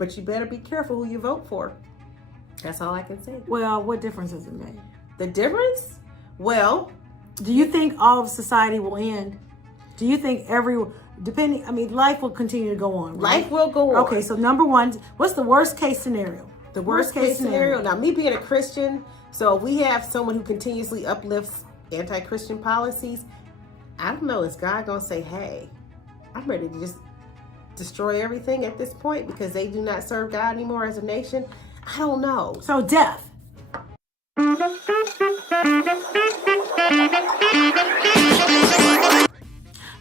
but you better be careful who you vote for. That's all I can say. Well, what difference does it make? The difference? Well, do you think all of society will end? Do you think life will continue to go on, right? Life will go on. Okay, so number one, what's the worst case scenario? The worst case scenario. Now, me being a Christian, so we have someone who continuously uplifts anti-Christian policies. I don't know, is God going to say, hey, I'm ready to just destroy everything at this point because they do not serve God anymore as a nation? I don't know. So death.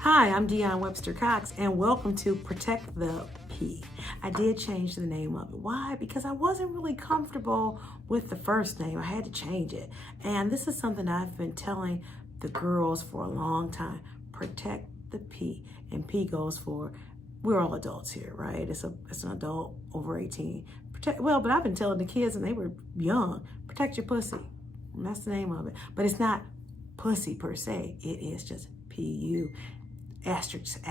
Hi, I'm Deon Webster Cox, and welcome to Protect the P. I did change the name of it. Why? Because I wasn't really comfortable with the first name. I had to change it. And this is something I've been telling the girls for a long time. Protect the P. And P goes for, we're all adults here, right? It's an adult over 18. But I've been telling the kids, and they were young, protect your pussy. And that's the name of it. But it's not pussy per se. It is just P-U, asterisk,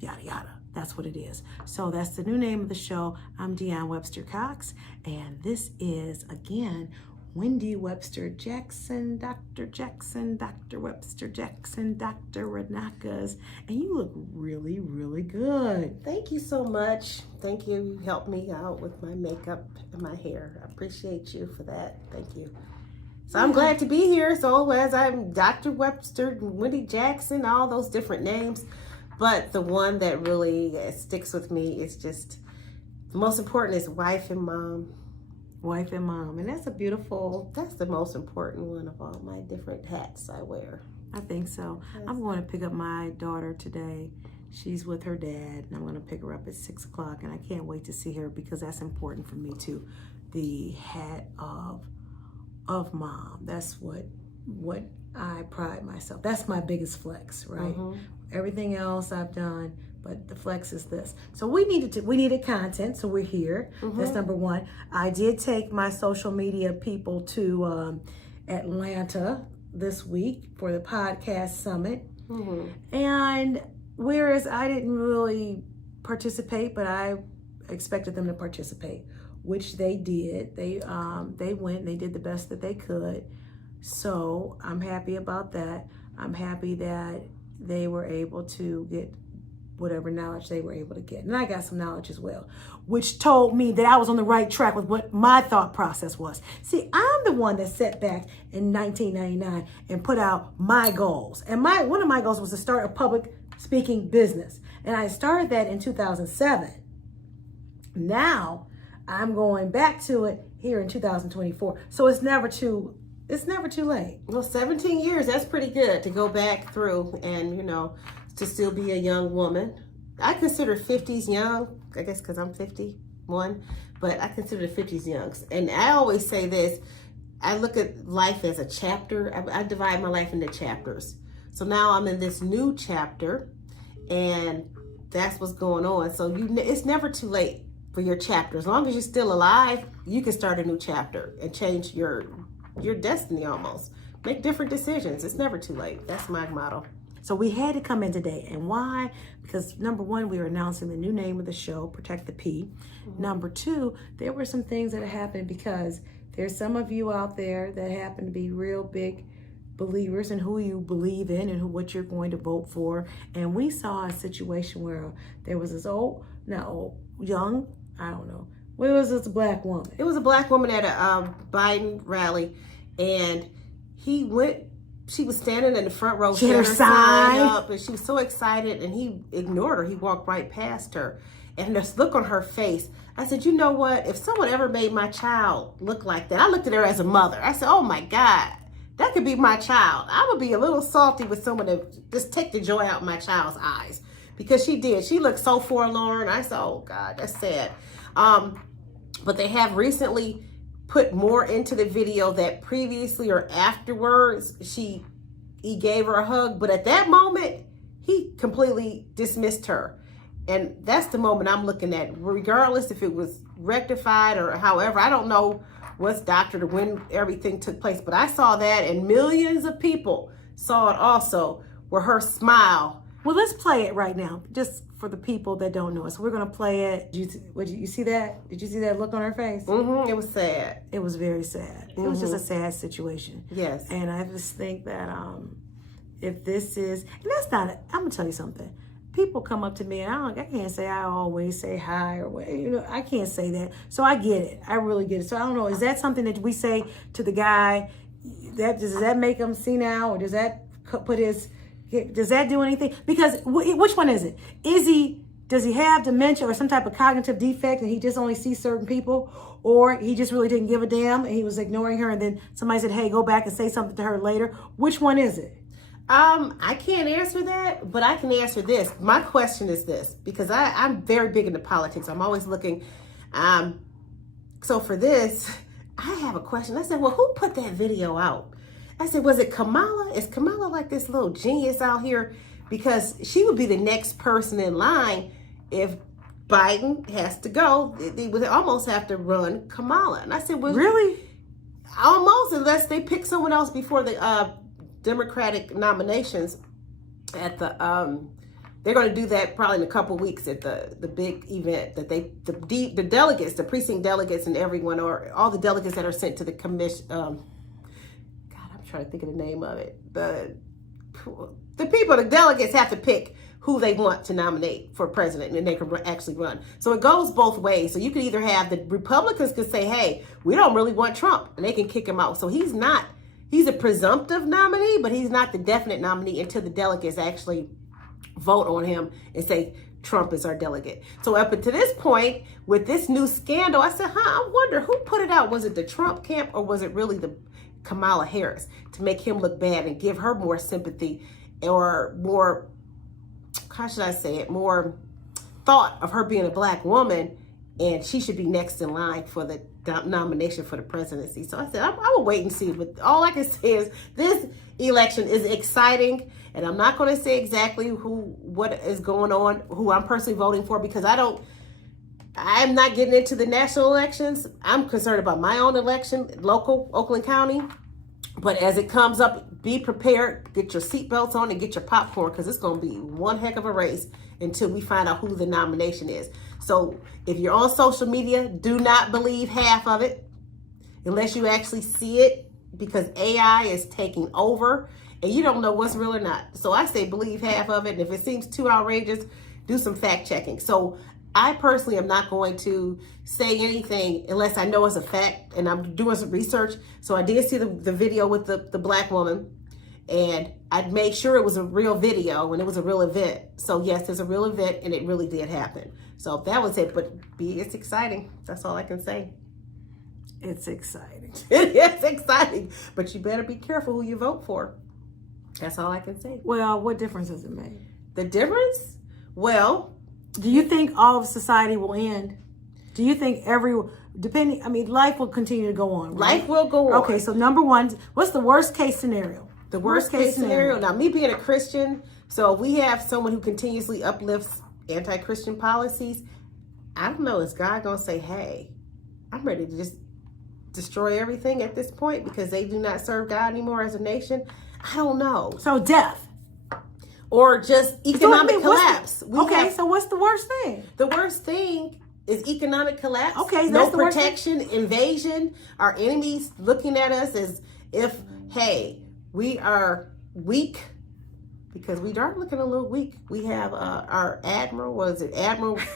yada, yada. That's what it is. So that's the new name of the show. I'm Deon Webster Cox, and this is, again, Wendy Webster Jackson, Dr. Webster Jackson, Dr. Ranakas, and you look really, really good. Thank you so much. Thank you. You helped me out with my makeup and my hair. I appreciate you for that. Thank you. So I'm glad to be here. So as I'm Dr. Webster, Wendy Jackson, all those different names, but the one that really sticks with me is just, the most important is wife and mom. Wife and mom, and that's the most important one of all my different hats I wear. I think so. Yes. I'm going to pick up my daughter today. She's with her dad, and I'm going to pick her up at 6 o'clock, and I can't wait to see her because that's important for me too. The hat of mom. That's what I pride myself. That's my biggest flex, right? Mm-hmm. Everything else I've done, but the flex is this. So we needed content, so we're here. Mm-hmm. That's number one. I did take my social media people to Atlanta this week for the podcast summit. Mm-hmm. And whereas I didn't really participate, but I expected them to participate, which they did. They went, they did the best that they could. So I'm happy about that. I'm happy that they were able to get whatever knowledge they were able to get. And I got some knowledge as well, which told me that I was on the right track with what my thought process was. See, I'm the one that sat back in 1999 and put out my goals. And one of my goals was to start a public speaking business. And I started that in 2007. Now I'm going back to it here in 2024. So it's never too late. Well, 17 years, that's pretty good to go back through and, to still be a young woman. I consider 50s young, I guess because I'm 51, but I consider the 50s young. And I always say this, I look at life as a chapter. I divide my life into chapters. So now I'm in this new chapter, and that's what's going on. So it's never too late for your chapter. As long as you're still alive, you can start a new chapter and change your destiny almost. Make different decisions. It's never too late. That's my motto. So we had to come in today. And why? Because number one, we were announcing the new name of the show, Protect the P. Mm-hmm. Number two, there were some things that happened because there's some of you out there that happen to be real big believers in who you believe in and what you're going to vote for. And we saw a situation where there was this young, I don't know. Well, it was this black woman. It was a black woman at a Biden rally, and she was standing in the front row. She had her sign up, and she was so excited, and he ignored her. He walked right past her. And this look on her face, I said, you know what? If someone ever made my child look like that, I looked at her as a mother. I said, oh my God, that could be my child. I would be a little salty with someone that just take the joy out of my child's eyes. Because she did. She looked so forlorn. I said, oh God, that's sad. But they have recently put more into the video that previously or afterwards he gave her a hug, but at that moment he completely dismissed her. And that's the moment I'm looking at, regardless if it was rectified or however. I don't know what's doctored or when everything took place, but I saw that, and millions of people saw it also, where her smile Well, let's play it right now, just for the people that don't know us. We're gonna play it. You see that? Did you see that look on her face? Mm-hmm. It was sad. It was very sad. It was just a sad situation. Yes. And I just think that if this is, and that's not, I'm gonna tell you something. People come up to me and I can't say I always say hi or what, I can't say that. So I get it. I really get it. So I don't know. Is that something that we say to the guy? Does that make him senile, or does that put his? Does that do anything? Because which one is it? Does he have dementia or some type of cognitive defect and he just only sees certain people? Or he just really didn't give a damn and he was ignoring her and then somebody said, hey, go back and say something to her later? Which one is it? I can't answer that, but I can answer this. My question is this, because I'm very big into politics. I'm always looking. So for this, I have a question. I said, well, who put that video out? I said, was it Kamala? Is Kamala like this little genius out here? Because she would be the next person in line if Biden has to go. They would almost have to run Kamala. And I said, well, really? Almost, unless they pick someone else before the Democratic nominations at the they're going to do that probably in a couple weeks at the big event that the delegates, the precinct delegates and everyone, or all the delegates that are sent to the commission, trying to think of the name of it. The people, the delegates have to pick who they want to nominate for president, and they can actually run. So it goes both ways. So you could either have the Republicans could say, hey, we don't really want Trump, and they can kick him out. So he's a presumptive nominee, but he's not the definite nominee until the delegates actually vote on him and say, Trump is our delegate. So up until this point, with this new scandal, I said, I wonder who put it out. Was it the Trump camp or was it really the Kamala Harris to make him look bad and give her more sympathy or more, how should I say it, more thought of her being a black woman and she should be next in line for the nomination for the presidency. So I said, I will wait and see. But all I can say is this election is exciting, and I'm not going to say exactly what is going on, who I'm personally voting for, because I'm not getting into the national elections. I'm concerned about my own election, local, Oakland County. But as it comes up, be prepared, get your seatbelts on and get your popcorn, because it's going to be one heck of a race until we find out who the nomination is. So if you're on social media, do not believe half of it unless you actually see it, because AI is taking over and you don't know what's real or not. So I say believe half of it. And if it seems too outrageous, do some fact checking. So I personally am not going to say anything unless I know it's a fact, and I'm doing some research. So I did see the video with the black woman, and I'd made sure it was a real video and it was a real event. So yes, it's a real event and it really did happen. So that was it, but it's exciting. That's all I can say. It's exciting. It is exciting, but you better be careful who you vote for. That's all I can say. Well, what difference does it make? The difference? Well, do you think all of society will end? Do you think life will continue to go on, right? Life will go on. Okay, so number one, what's the worst case scenario? The worst case scenario. Now, me being a Christian, so we have someone who continuously uplifts anti-Christian policies. I don't know, is God going to say, hey, I'm ready to just destroy everything at this point because they do not serve God anymore as a nation? I don't know. So death. Or just economic collapse. So what's the worst thing? The worst thing is economic collapse. Okay, no protection, invasion, our enemies looking at us as if, hey, we are weak, because we are looking a little weak. We have our Admiral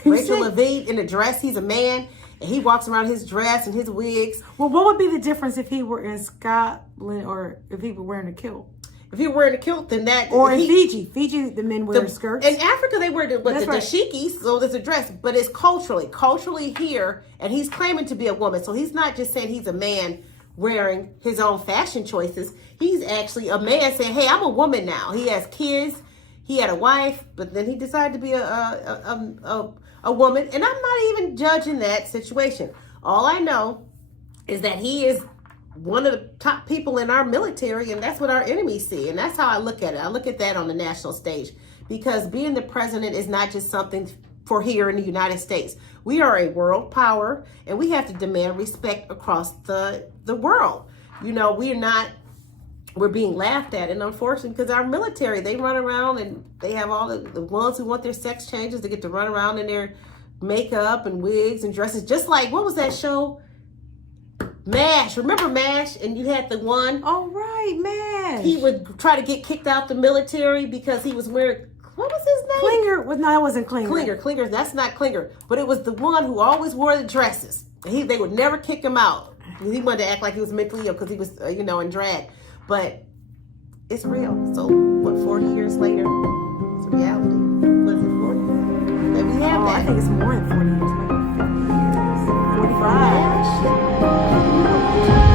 Rachel Levine in a dress. He's a man, and he walks around his dress and his wigs. Well, what would be the difference if he were in Scotland or if he were wearing a kilt? If he were wearing a kilt, then that... Or in Fiji, the men wear skirts. In Africa, they wear the dashikis, so there's a dress. But it's culturally here, and he's claiming to be a woman. So he's not just saying he's a man wearing his own fashion choices. He's actually a man saying, hey, I'm a woman now. He has kids. He had a wife, but then he decided to be a woman. And I'm not even judging that situation. All I know is that he is one of the top people in our military, and that's what our enemies see. And that's how I look at it. I look at that on the national stage, because being the president is not just something for here in the United States. We are a world power, and we have to demand respect across the world. You know, we're we're being laughed at. And unfortunately, because our military, they run around and they have all the ones who want their sex changes to get to run around in their makeup and wigs and dresses. Just like, what was that show? MASH. Remember MASH? And you had the one. Oh, right, MASH. He would try to get kicked out the military because he was wearing, what was his name? Klinger. Well, no, it wasn't Klinger. Klinger. That's not Klinger. But it was the one who always wore the dresses. They would never kick him out. He wanted to act like he was mentally ill because he was, in drag. But it's real. So, 40 years later, it's a reality. Was it 40? That we have that. I think it's more than 40 years, maybe 50 years. 45.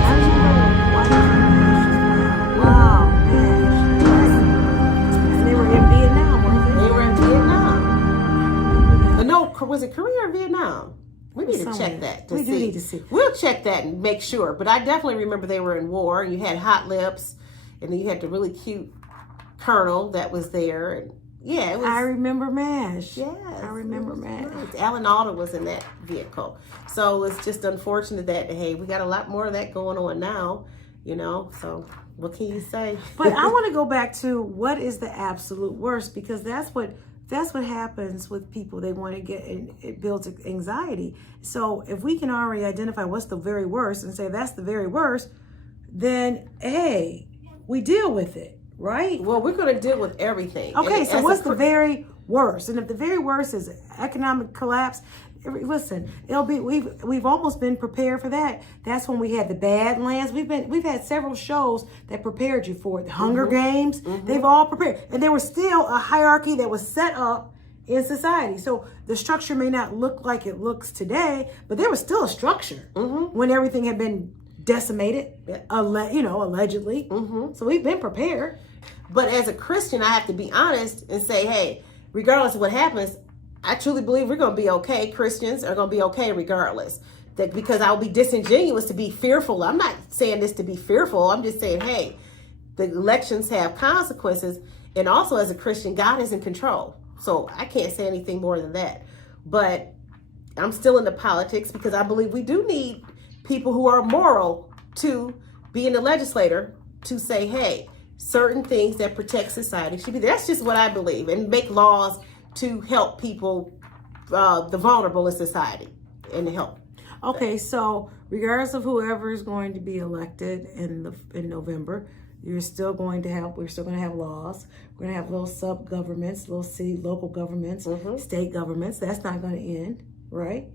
How did you know? Wow, MASH. And they were in Vietnam, weren't they? They were in Vietnam. No, was it Korea or Vietnam? We need to check that to see. We do need to see. We'll check that and make sure. But I definitely remember they were in war, and you had Hot Lips, and then you had the really cute colonel that was there. And yeah, it was. I remember MASH. Yes, I remember MASH. Nice. Alan Alda was in that vehicle. So it's just unfortunate that, hey, we got a lot more of that going on now, so what can you say? But I want to go back to what is the absolute worst, because that's what happens with people. They want to get, it builds anxiety. So if we can already identify what's the very worst and say that's the very worst, then hey, we deal with it, right? Well, we're going to deal with everything. Okay, so what's the very worst? And if the very worst is economic collapse, listen, it'll be we've almost been prepared for that. That's when we had the Badlands. We've had several shows that prepared you for it. The Hunger Games, they've all prepared. And there was still a hierarchy that was set up in society. So the structure may not look like it looks today, but there was still a structure when everything had been decimated, allegedly. So we've been prepared. But as a Christian, I have to be honest and say, hey, regardless of what happens, I truly believe we're going to be okay. Christians are going to be okay regardless. Because I'll be disingenuous to be fearful. I'm not saying this to be fearful. I'm just saying, hey, the elections have consequences. And also as a Christian, God is in control. So I can't say anything more than that. But I'm still into politics because I believe we do need people who are moral to be in the legislature to say, hey, certain things that protect society should be there. That's just what I believe. And make laws to help people, the vulnerable in society, and to help. Okay, so regardless of whoever is going to be elected in November, we're still going to have laws. We're going to have little sub-governments, little city, local governments, state governments. That's not going to end, right?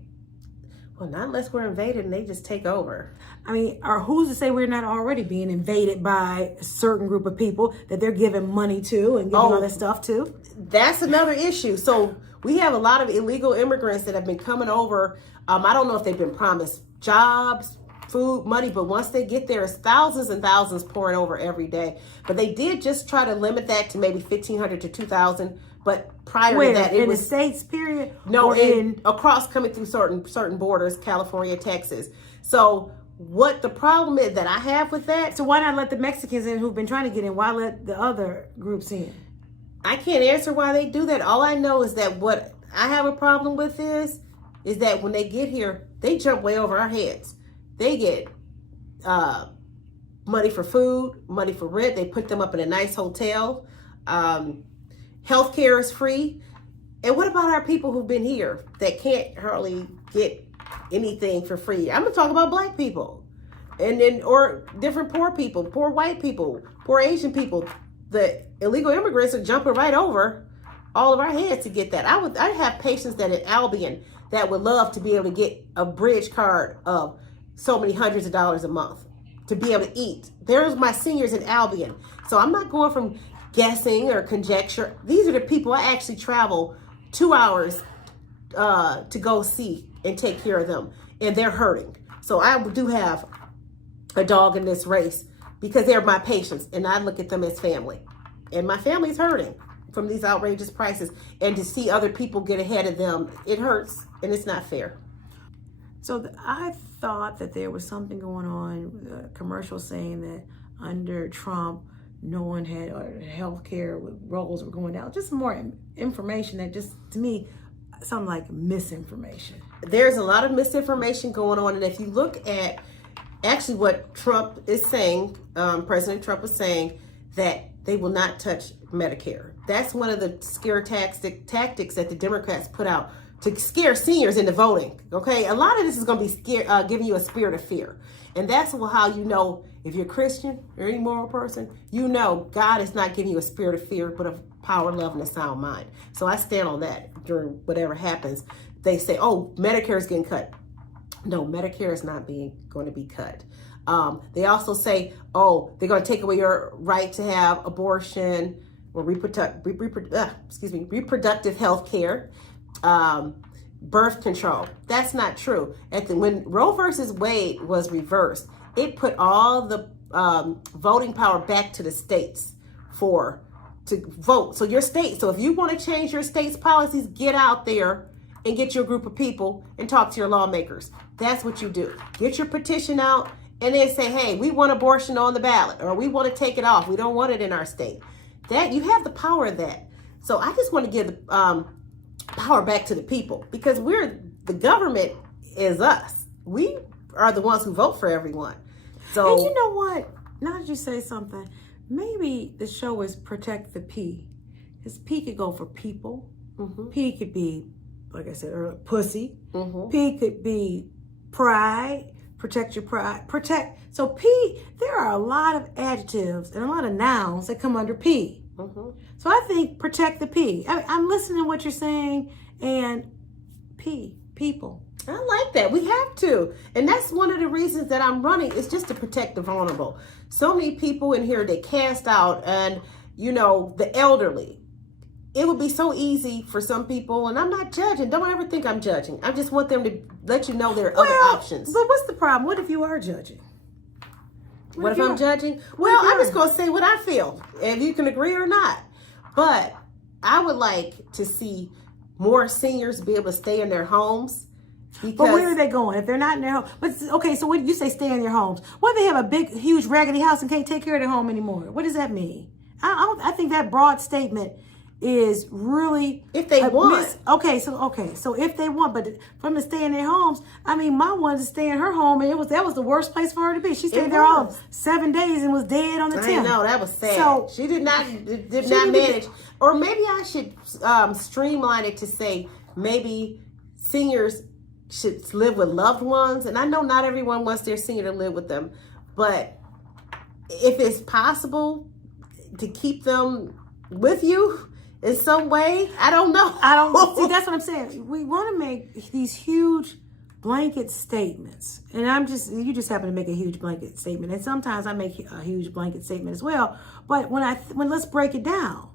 Well, not unless we're invaded and they just take over. I mean, or who's to say we're not already being invaded by a certain group of people that they're giving money to and giving all that stuff to? That's another issue. So we have a lot of illegal immigrants that have been coming over. I don't know if they've been promised jobs, food, money, but once they get there, it's thousands and thousands pouring over every day. But they did just try to limit that to maybe 1,500 to 2,000. But prior to that, it was in the states, period. No, across coming through certain borders, California, Texas. So what the problem is that I have with that? So why not let the Mexicans in who've been trying to get in? Why let the other groups in? I can't answer why they do that. All I know is that what I have a problem with is that when they get here, they jump way over our heads. They get money for food, money for rent. They put them up in a nice hotel. Healthcare is free. And what about our people who've been here that can't hardly get anything for free? I'm going to talk about Black people or different poor people, poor white people, poor Asian people. The illegal immigrants are jumping right over all of our heads to get that. I have patients that at Albion that would love to be able to get a bridge card of so many hundreds of dollars a month to be able to eat. There's my seniors in Albion. So I'm not going from guessing or conjecture. These are the people I actually travel 2 hours to go see and take care of them, and they're hurting. So I do have a dog in this race because they're my patients, and I look at them as family. And my family's hurting from these outrageous prices, and to see other people get ahead of them, it hurts, and it's not fair. So I thought that there was something going on, a commercial saying that under Trump, no one had healthcare rolls were going down. Just more information that just, to me, sounded like misinformation. There's a lot of misinformation going on. And if you look at Actually, what Trump is saying, President Trump is saying that they will not touch Medicare. That's one of the scare tactics that the Democrats put out to scare seniors into voting. Okay, a lot of this is going to be giving you a spirit of fear, and that's how you know if you're Christian or any moral person. You know God is not giving you a spirit of fear, but of power, love, and a sound mind. So I stand on that during whatever happens. They say, "Oh, Medicare is getting cut." No, Medicare is not going to be cut. They also say, "Oh, they're going to take away your right to have abortion or reproductive health care, birth control." That's not true. When Roe versus Wade was reversed, it put all the voting power back to the states to vote. So your state. So if you want to change your state's policies, get out there and get your group of people and talk to your lawmakers. That's what you do. Get your petition out and then say, "Hey, we want abortion on the ballot," or "We want to take it off. We don't want it in our state." That you have the power of that. So I just want to give the power back to the people, because the government is us. We are the ones who vote for everyone. So, and you know what? Now that you say something, maybe the show is Protect the P. Because P could go for people. mm-hmm, P could be, like I said earlier, pussy. mm-hmm. P could be pride. Protect your pride. So P, there are a lot of adjectives and a lot of nouns that come under P. Mm-hmm. So I think protect the P. I'm listening to what you're saying, and P, people. I like that. We have to. And that's one of the reasons that I'm running, is just to protect the vulnerable. So many people in here, they cast out, and, the elderly. It would be so easy for some people, and I'm not judging. Don't ever think I'm judging. I just want them to let you know there are other options. But what's the problem? What if you are judging? What if I'm judging? Well, I'm just going to say what I feel, if you can agree or not. But I would like to see more seniors be able to stay in their homes. But where are they going if they're not in their home? But okay, so when you say stay in their homes, what if they have a big, huge, raggedy house and can't take care of their home anymore? What does that mean? I think that broad statement is really, if they want. So if they want, but for them to stay in their homes, I mean, my one to stay in her home, and that was the worst place for her to be. She stayed there all 7 days and was dead on the 10th. I know, that was sad. So she did not manage. Or maybe I should streamline it to say maybe seniors should live with loved ones. And I know not everyone wants their senior to live with them, but if it's possible to keep them with you in some way, I don't know. See, that's what I'm saying. We want to make these huge blanket statements, and you just happen to make a huge blanket statement, and sometimes I make a huge blanket statement as well. But when let's break it down,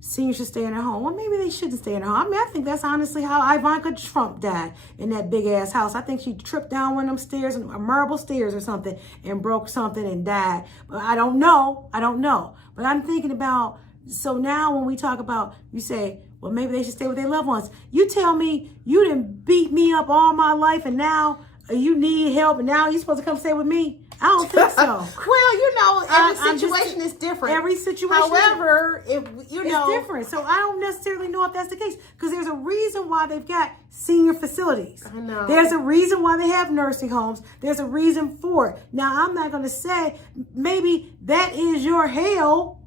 seniors should stay in their home. Well, maybe they shouldn't stay in their home. I mean, I think that's honestly how Ivanka Trump died, in that big ass house. I think she tripped down one of them stairs, marble stairs or something, and broke something and died. But I don't know. But I'm thinking about. So now when we talk about, you say, well, maybe they should stay with their loved ones. You tell me you didn't beat me up all my life, and now you need help, and now you're supposed to come stay with me? I don't think so. Well, every situation is different. Every situation However, is different. So I don't necessarily know if that's the case, because there's a reason why they've got senior facilities. I know. There's a reason why they have nursing homes. There's a reason for it. Now, I'm not going to say maybe that is your hell,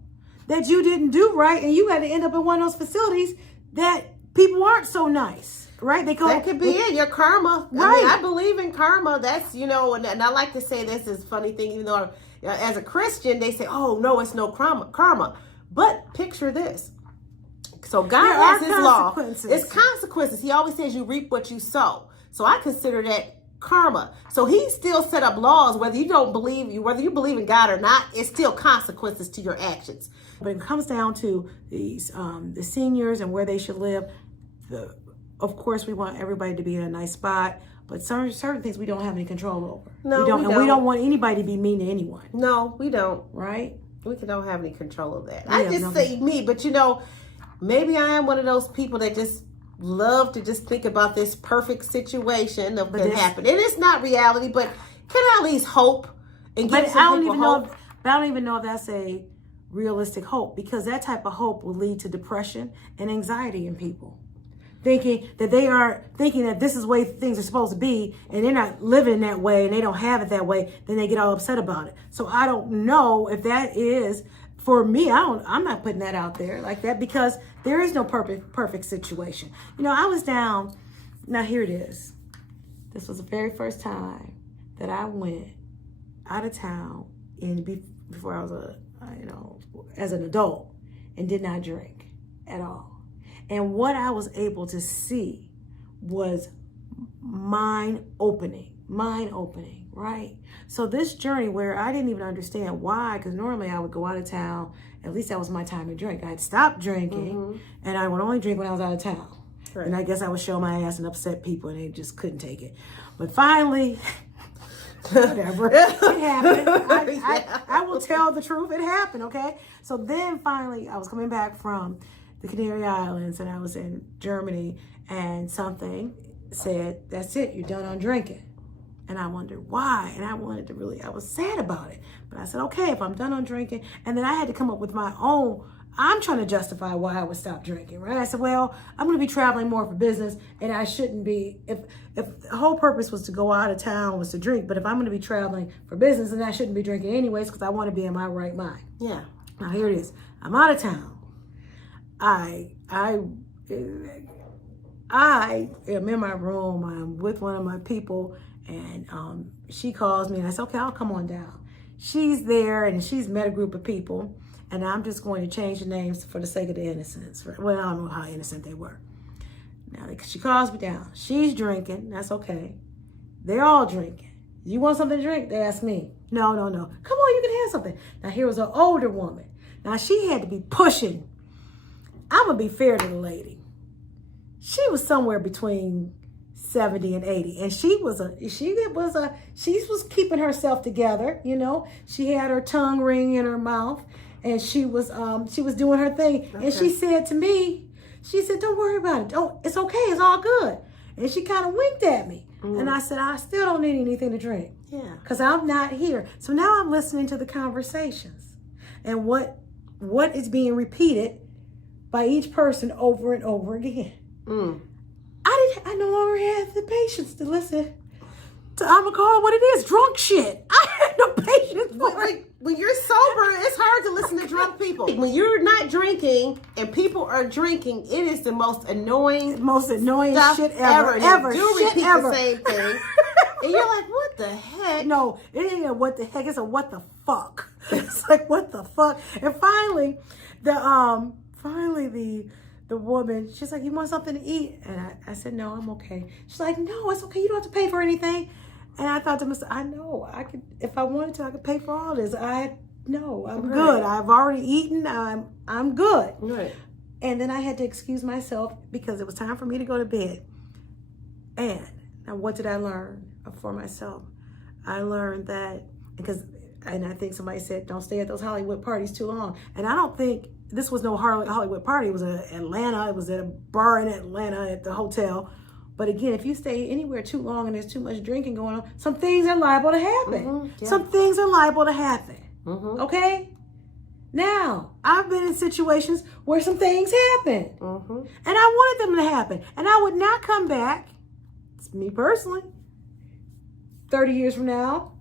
that you didn't do right, and you had to end up in one of those facilities that people aren't so nice, right? That could be it, your karma. Right. I mean, I believe in karma. That's, and I like to say this is a funny thing, even though as a Christian, they say, oh, no, it's no karma. But picture this. So God has his law. It's consequences. He always says you reap what you sow. So I consider that karma. So he still set up laws, whether you believe in God or not, it's still consequences to your actions. But it comes down to these the seniors and where they should live. Of course, we want everybody to be in a nice spot, but certain things we don't have any control over. No, we don't. And we don't want anybody to be mean to anyone. No, we don't. Right? We don't have any control of that. I just say me, but maybe I am one of those people that just love to just think about this perfect situation that can happen. And it's not reality, but can I at least hope and give some people hope? But I don't even know if that's a realistic hope, because that type of hope will lead to depression and anxiety in people. thinking that this is the way things are supposed to be, and they're not living that way, and they don't have it that way, then they get all upset about it. So I don't know if that is, for me, I'm not putting that out there like that, because there is no perfect situation. I was down. Now here it is. This was the very first time that I went out of town before I was as an adult, and did not drink at all. And what I was able to see was mind-opening, right? So this journey where I didn't even understand why, because normally I would go out of town, at least that was my time to drink. I'd stopped drinking, and I would only drink when I was out of town. Right. And I guess I would show my ass and upset people, and they just couldn't take it. But finally, whatever, it happened. I will tell the truth, it happened, okay? So then finally, I was coming back from the Canary Islands, and I was in Germany, and something said, that's it, you're done on drinking. And I wondered why, and I was sad about it. But I said, okay, if I'm done on drinking, and then I had to come up with my own, I'm trying to justify why I would stop drinking, right? I said, well, I'm going to be traveling more for business, and I shouldn't be, if the whole purpose was to go out of town was to drink, but if I'm going to be traveling for business, then I shouldn't be drinking anyways, because I want to be in my right mind. Yeah. Now here it is. I'm out of town. I am in my room. I'm with one of my people, and she calls me, and I said, okay, I'll come on down. She's there, and she's met a group of people, and I'm just going to change the names for the sake of the innocence. Well, I don't know how innocent they were. Now, she calls me down. She's drinking. That's okay. They're all drinking. You want something to drink? They ask me. No. Come on, you can have something. Now, here was an older woman. Now, she had to be pushing. I'm going to be fair to the lady. She was somewhere between 70 and 80. And she was keeping herself together, She had her tongue ring in her mouth, and she was doing her thing. Okay. And she said to me, don't worry about it. It's okay. It's all good. And she kind of winked at me. And I said, I still don't need anything to drink. Yeah. Because I'm not here. So now I'm listening to the conversations and what is being repeated by each person over and over again. I no longer have the patience to listen to, I'm gonna call it what it is, drunk shit. I had no patience for it. When you're sober, it's hard to listen to drunk people. When you're not drinking and people are drinking, it is the most annoying shit ever. They do repeat the same thing. And you're like, what the heck? No, it ain't a what the heck, it's a what the fuck. It's like, what the fuck? And finally, the woman, she's like, you want something to eat? And I said, no, I'm okay. She's like, no, it's okay. You don't have to pay for anything. And I thought to myself, I know, I could, if I wanted to, I could pay for all this. I'm good. I've already eaten. I'm good. Right. And then I had to excuse myself because it was time for me to go to bed. And now what did I learn for myself? I learned that, and I think somebody said, don't stay at those Hollywood parties too long. And I don't think this was no Hollywood party. It was in Atlanta. It was at a bar in Atlanta at the hotel. But again, if you stay anywhere too long and there's too much drinking going on, some things are liable to happen. Yeah. Some things are liable to happen. Okay? Now, I've been in situations where some things happen. And I wanted them to happen. And I would not come back, it's me personally, 30 years from now,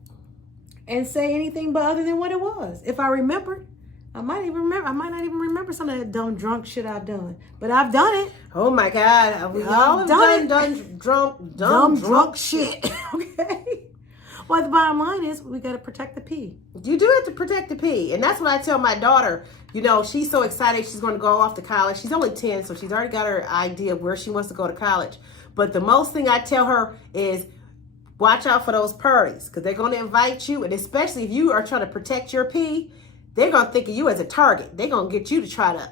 and say anything but other than what it was. If I remembered, I might not even remember some of that dumb drunk shit I've done. But I've done it. Oh my God. We all have done drunk shit. Okay. Well, the bottom line is we got to protect the pee. You do have to protect the pee. And that's what I tell my daughter. She's so excited she's going to go off to college. She's only 10, so she's already got her idea of where she wants to go to college. But the most thing I tell her is watch out for those parties, because they're going to invite you. And especially if you are trying to protect your pee, they're going to think of you as a target. They're going to get you to try to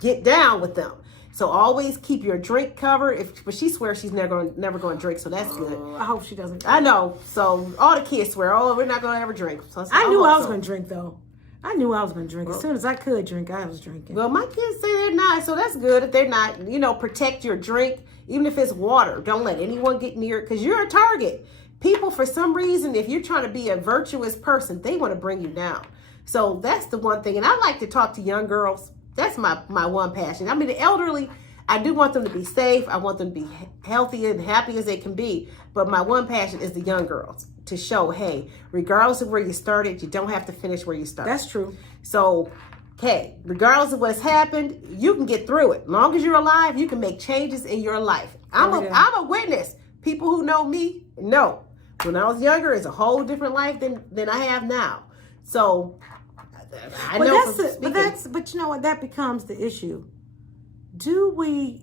get down with them. So always keep your drink covered. But she swears she's never going to drink, so that's good. I hope she doesn't. I know. So all the kids swear, we're not going to ever drink. So I knew I was going to drink, though. I knew I was going to drink. As soon as I could drink, I was drinking. Well, my kids say they're not, so that's good if they're not. Protect your drink, even if it's water. Don't let anyone get near it, because you're a target. People, for some reason, if you're trying to be a virtuous person, they want to bring you down. So that's the one thing. And I like to talk to young girls. That's my one passion. I mean, the elderly, I do want them to be safe. I want them to be healthy and happy as they can be. But my one passion is the young girls, to show, hey, regardless of where you started, you don't have to finish where you started. That's true. So, hey, regardless of what's happened, you can get through it. As long as you're alive, you can make changes in your life. I'm a witness. People who know me know. When I was younger, it's a whole different life than I have now. So, I know. But you know what? That becomes the issue. Do we?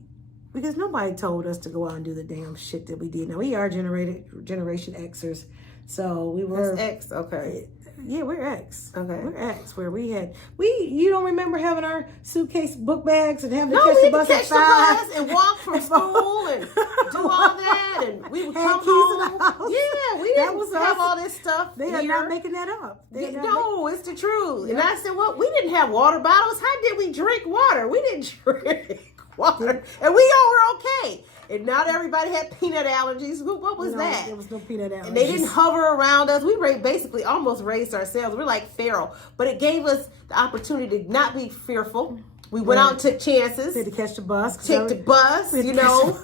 Because nobody told us to go out and do the damn shit that we did. Now we are Generation Xers, so we were X. Okay. Yeah, we're X. Okay. We're X, where you don't remember having our suitcase book bags and having to No, catch we the bus catch at the 5 bus and walk from school and do all that, and we would come home. Yeah, we didn't have all this stuff. They are not making that up. No, it's the truth. And I said, well, we didn't have water bottles. How did we drink water? We didn't drink water, and we all were okay. And not everybody had peanut allergies. What was that? There was no peanut allergies. And they didn't hover around us. We basically almost raised ourselves. We're like Pharaoh. But it gave us the opportunity to not be fearful. We went out and took chances. We had to catch the bus. Take the bus, you know.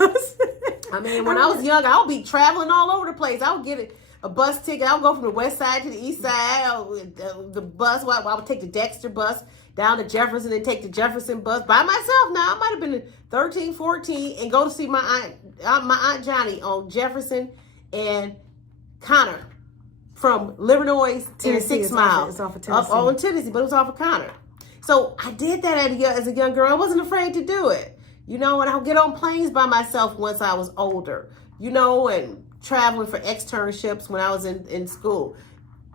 I mean, when I was young, I would be traveling all over the place. I would get a bus ticket. I would go from the west side to the east side. The bus, I would take the Dexter bus down to Jefferson and take the Jefferson bus by myself. Now, I might have been 13, 14 and go to see my aunt Johnny on Jefferson and Connor from Livernois to 6 Mile. It's off of Tennessee. Up in Tennessee, but it was off of Connor. So I did that as a young girl. I wasn't afraid to do it. You know, and I would get on planes by myself once I was older, you know, and traveling for externships when I was in school.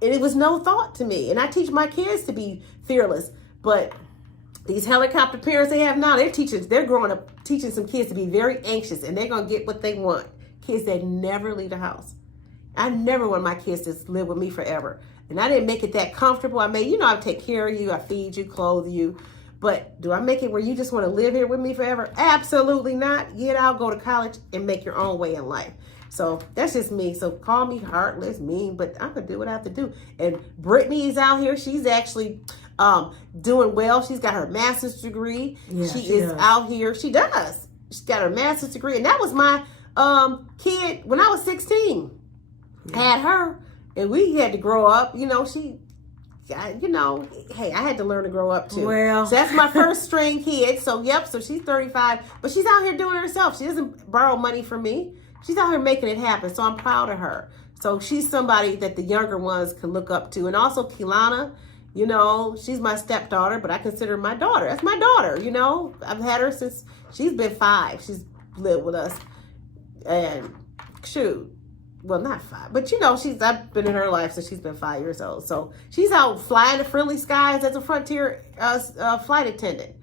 And it was no thought to me. And I teach my kids to be fearless. But these helicopter parents they have now, they're growing up teaching some kids to be very anxious, and they're going to get what they want. Kids that never leave the house. I never want my kids to live with me forever. And I didn't make it that comfortable. I made, I take care of you, I feed you, clothe you. But do I make it where you just want to live here with me forever? Absolutely not. Get out, go to college, and make your own way in life. So that's just me. So call me heartless, mean, but I'm going to do what I have to do. And Brittany is out here. She's actually doing well. She's got her master's degree. Yeah, she is out here. She does. She's got her master's degree. And that was my kid when I was 16. Had her. And we had to grow up. Hey, I had to learn to grow up too. Well, so that's my first string kid. So, so she's 35. But she's out here doing it herself. She doesn't borrow money from me. She's out here making it happen. So I'm proud of her. So she's somebody that the younger ones can look up to. And also Kilana, she's my stepdaughter, but I consider her my daughter. That's my daughter, I've had her since she's been 5. She's lived with us. And well, not 5, but I've been in her life since she's been 5 years old. So she's out flying the friendly skies as a Frontier flight attendant.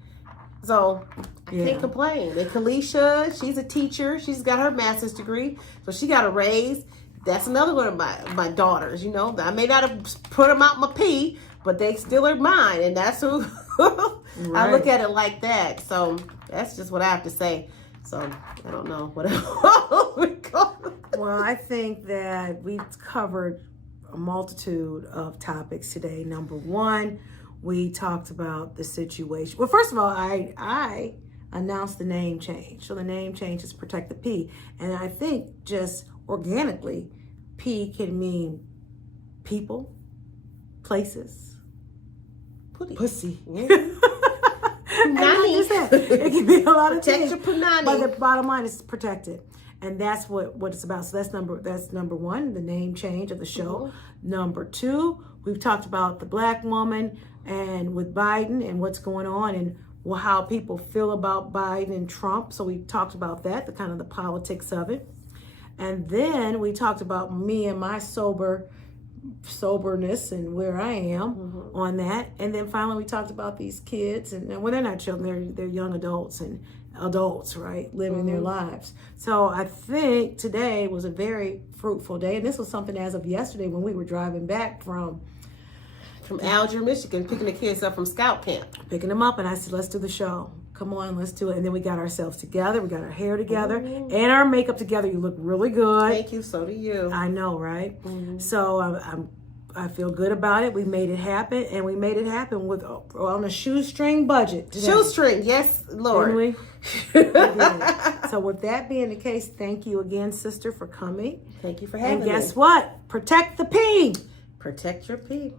So I can't complain. And Kalisha, she's a teacher. She's got her master's degree. So she got a raise. That's another one of my daughters, I may not have put them out my pee, but they still are mine. And that's who I look at it like that. So that's just what I have to say. So I don't know what else. Well, I think that we've covered a multitude of topics today. Number one, we talked about the situation. Well, first of all, I announced the name change. So the name change is Protect the P. And I think just organically, P can mean people, places, pussy. It can be a lot of things. But the bottom line is protected. And that's what it's about. So that's number one, the name change of the show. Mm-hmm. Number 2, we've talked about the Black woman and with Biden and what's going on and how people feel about Biden and Trump. So we talked about that, the politics of it. And then we talked about me and my soberness and where I am on that. And then finally we talked about these kids and they're not children, they're young adults and adults, right? Living their lives. So I think today was a very fruitful day. And this was something as of yesterday when we were driving back from Alger, Michigan, picking the kids up from scout camp. Picking them up and I said, let's do the show. Come on, let's do it. And then we got ourselves together. We got our hair together and our makeup together. You look really good. Thank you. So do you. I know, right? So I feel good about it. We made it happen, and we made it happen with on a shoestring budget. Today. Shoestring, yes, Lord. Didn't we? We did. So with that being the case, thank you again, sister, for coming. Thank you for having me. And guess what? Protect the P. Protect your pee.